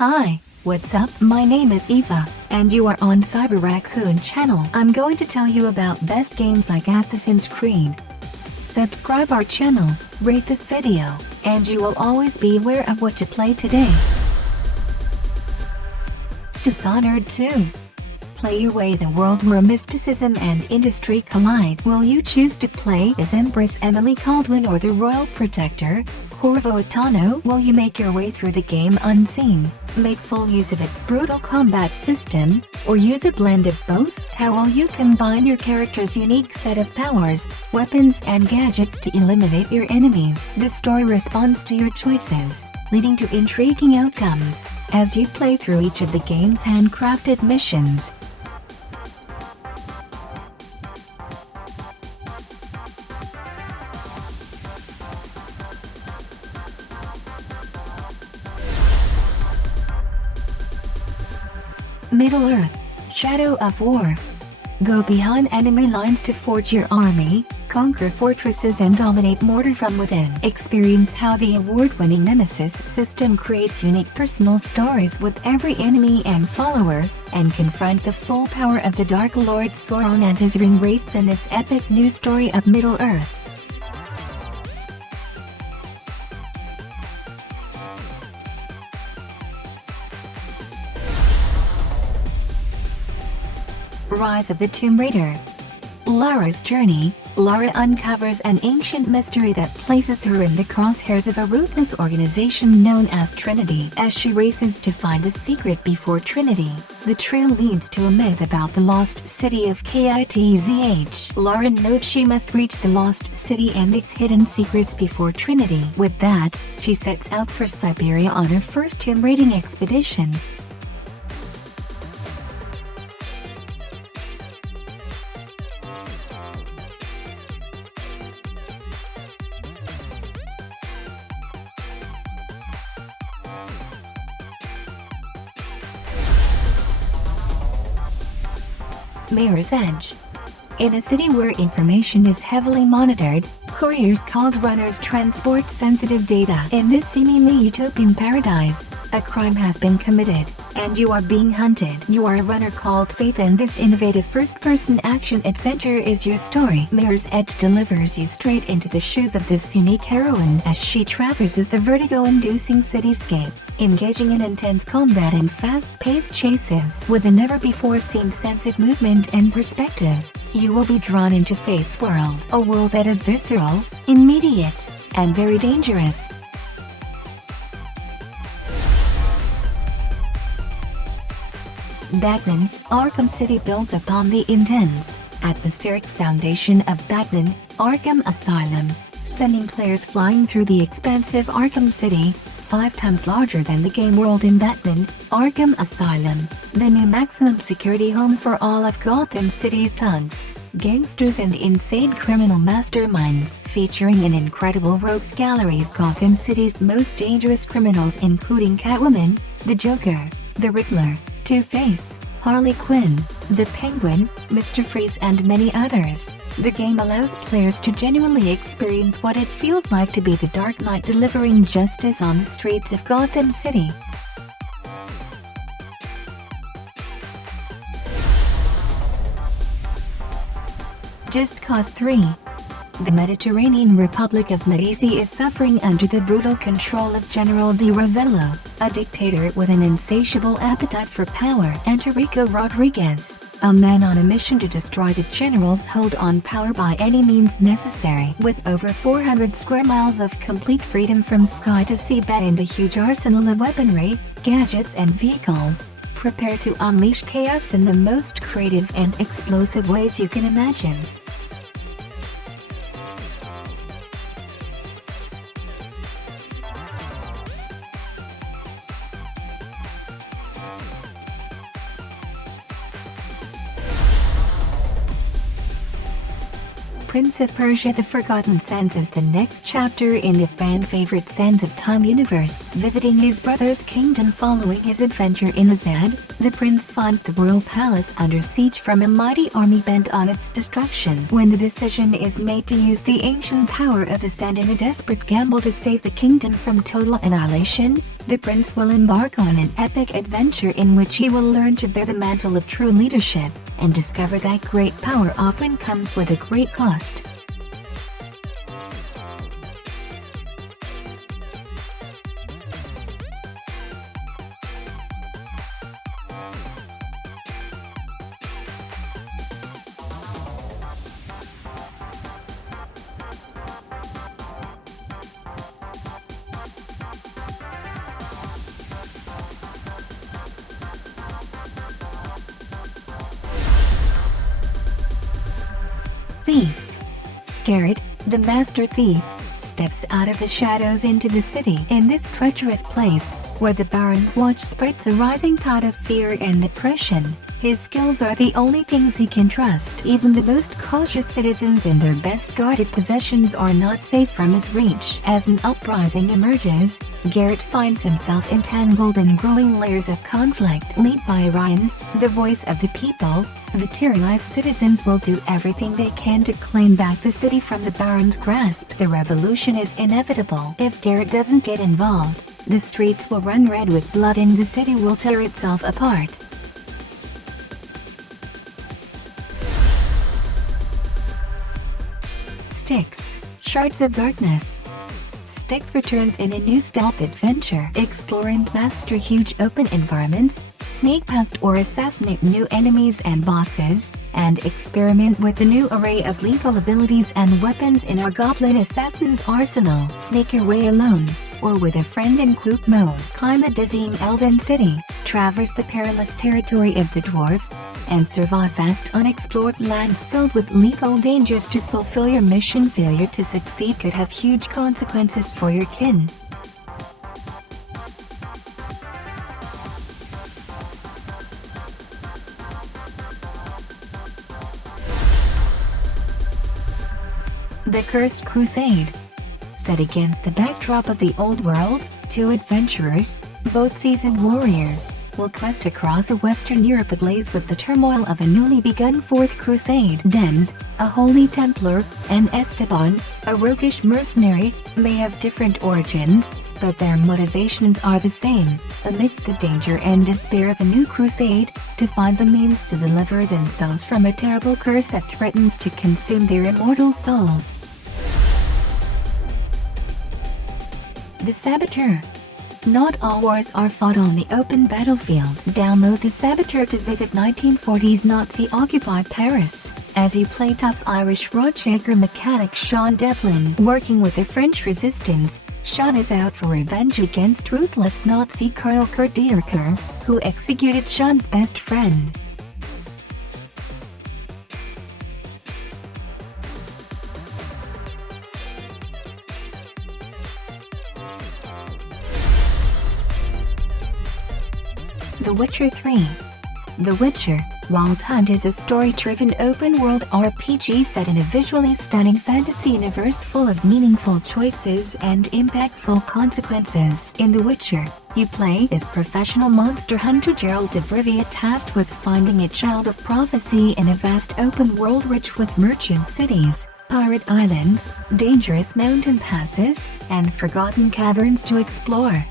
Hi, what's up? My name is Eva, and you are on Cyber Raccoon channel. I'm going to tell you about best games like Assassin's Creed. Subscribe our channel, rate this video, and you will always be aware of what to play today. Dishonored 2. Play your way the world where mysticism and industry collide. Will you choose to play as Empress Emily Caldwin or the Royal Protector, Corvo Attano? Will you make your way through the game unseen, make full use of its brutal combat system, or use a blend of both? How will you combine your character's unique set of powers, weapons and gadgets to eliminate your enemies? The story responds to your choices, leading to intriguing outcomes as you play through each of the game's handcrafted missions. Middle-earth, Shadow of War. Go behind enemy lines to forge your army, conquer fortresses and dominate mortar from within. Experience how the award-winning Nemesis system creates unique personal stories with every enemy and follower, and confront the full power of the Dark Lord Sauron and his ring wraiths in this epic new story of Middle-earth. Rise of the Tomb Raider. Lara's journey. Lara uncovers an ancient mystery that places her in the crosshairs of a ruthless organization known as Trinity. As she races to find the secret before Trinity, the trail leads to a myth about the lost city of Kitzh. Lara knows she must reach the lost city and its hidden secrets before Trinity. With that, she sets out for Siberia on her first tomb raiding expedition. Mirror's Edge. In a city where information is heavily monitored, couriers called runners transport sensitive data. In this seemingly utopian paradise, a crime has been committed, and you are being hunted. You are a runner called Faith, and this innovative first-person action adventure is your story. Mirror's Edge delivers you straight into the shoes of this unique heroine as she traverses the vertigo-inducing cityscape, engaging in intense combat and fast-paced chases. With a never-before-seen sense of movement and perspective, you will be drawn into Faith's world, a world that is visceral, immediate, and very dangerous. Batman, Arkham City. Built upon the intense, atmospheric foundation of Batman, Arkham Asylum, sending players flying through the expansive Arkham City, 5 times larger than the game world in Batman, Arkham Asylum, the new maximum security home for all of Gotham City's thugs, gangsters and insane criminal masterminds, featuring an incredible rogues gallery of Gotham City's most dangerous criminals including Catwoman, the Joker, the Riddler, Two-Face, Harley Quinn, the Penguin, Mr. Freeze and many others. The game allows players to genuinely experience what it feels like to be the Dark Knight delivering justice on the streets of Gotham City. Just Cause 3. The Mediterranean Republic of Medici is suffering under the brutal control of General Di Ravello, a dictator with an insatiable appetite for power. Enter Rico Rodriguez, a man on a mission to destroy the general's hold on power by any means necessary. With over 400 square miles of complete freedom from sky to sea and a huge arsenal of weaponry, gadgets and vehicles, prepare to unleash chaos in the most creative and explosive ways you can imagine. Prince of Persia: The Forgotten Sands is the next chapter in the fan-favorite Sands of Time universe. Visiting his brother's kingdom following his adventure in Azad, the prince finds the royal palace under siege from a mighty army bent on its destruction. When the decision is made to use the ancient power of the sand in a desperate gamble to save the kingdom from total annihilation, the prince will embark on an epic adventure in which he will learn to bear the mantle of true leadership and discover that great power often comes with a great cost. Thief. Garrett, the master thief, steps out of the shadows into the city. In this treacherous place, where the barons watch spreads a rising tide of fear and oppression, his skills are the only things he can trust. Even the most cautious citizens and their best guarded possessions are not safe from his reach. As an uprising emerges, Garrett finds himself entangled in growing layers of conflict. Led by Ryan, the voice of the people, the tyrannized citizens will do everything they can to claim back the city from the barons' grasp. The revolution is inevitable. If Garrett doesn't get involved, the streets will run red with blood and the city will tear itself apart. Styx, Shards of Darkness. Styx returns in a new stealth adventure. Explore and master huge open environments, sneak past or assassinate new enemies and bosses, and experiment with the new array of lethal abilities and weapons in our Goblin Assassin's arsenal. Sneak your way alone, or with a friend in group mode. Climb the dizzying Elven City, traverse the perilous territory of the dwarves, and survive vast unexplored lands filled with lethal dangers to fulfill your mission. Failure to succeed could have huge consequences for your kin. The Cursed Crusade. Set against the backdrop of the old world, two adventurers, both seasoned warriors, will quest across Western Europe ablaze with the turmoil of a newly begun Fourth Crusade. Dems, a holy Templar, and Esteban, a roguish mercenary, may have different origins, but their motivations are the same, amidst the danger and despair of a new crusade, to find the means to deliver themselves from a terrible curse that threatens to consume their immortal souls. The Saboteur. Not all wars are fought on the open battlefield. Download the Saboteur to visit 1940s Nazi-occupied Paris, as you play tough Irish road-shaker mechanic Sean Devlin. Working with the French resistance, Sean is out for revenge against ruthless Nazi Colonel Kurt Dierker, who executed Sean's best friend. The Witcher 3. The Witcher, Wild Hunt is a story-driven open-world RPG set in a visually stunning fantasy universe full of meaningful choices and impactful consequences. In The Witcher, you play as professional monster hunter Geralt of Rivia, tasked with finding a child of prophecy in a vast open world rich with merchant cities, pirate islands, dangerous mountain passes, and forgotten caverns to explore.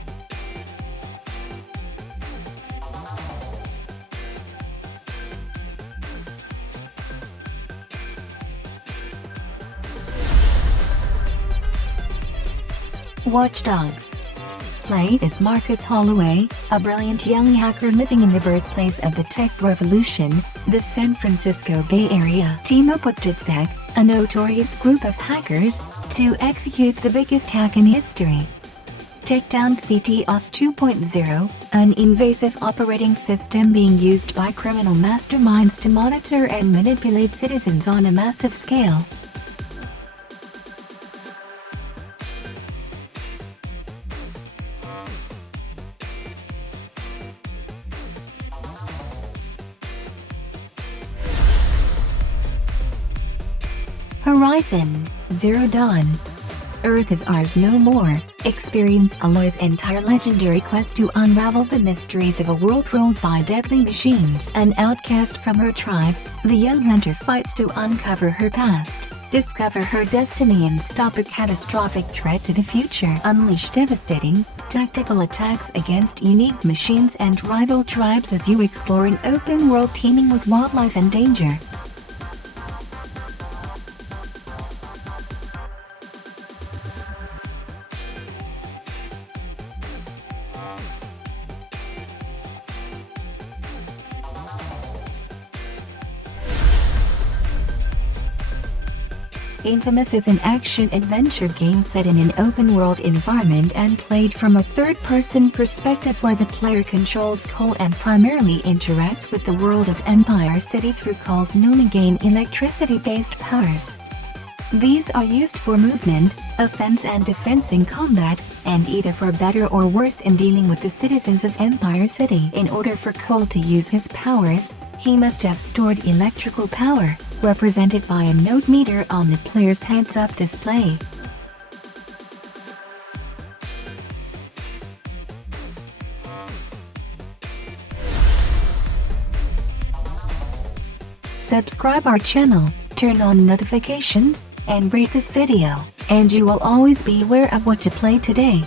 Watch Dogs. Play as Marcus Holloway, a brilliant young hacker living in the birthplace of the tech revolution, the San Francisco Bay Area. Team up with Jitsec, a notorious group of hackers, to execute the biggest hack in history. Take down CTOS 2.0, an invasive operating system being used by criminal masterminds to monitor and manipulate citizens on a massive scale. Horizon Zero Dawn. Earth is ours no more. Experience Aloy's entire legendary quest to unravel the mysteries of a world ruled by deadly machines. An outcast from her tribe, the young hunter fights to uncover her past, discover her destiny and stop a catastrophic threat to the future. Unleash devastating, tactical attacks against unique machines and rival tribes as you explore an open world teeming with wildlife and danger. Infamous is an action-adventure game set in an open-world environment and played from a third-person perspective where the player controls Cole and primarily interacts with the world of Empire City through Cole's newly gained electricity-based powers. These are used for movement, offense and defense in combat, and either for better or worse in dealing with the citizens of Empire City. In order for Cole to use his powers, he must have stored electrical power, represented by a node meter on the player's heads-up display. Subscribe our channel, turn on notifications, and rate this video, and you will always be aware of what to play today.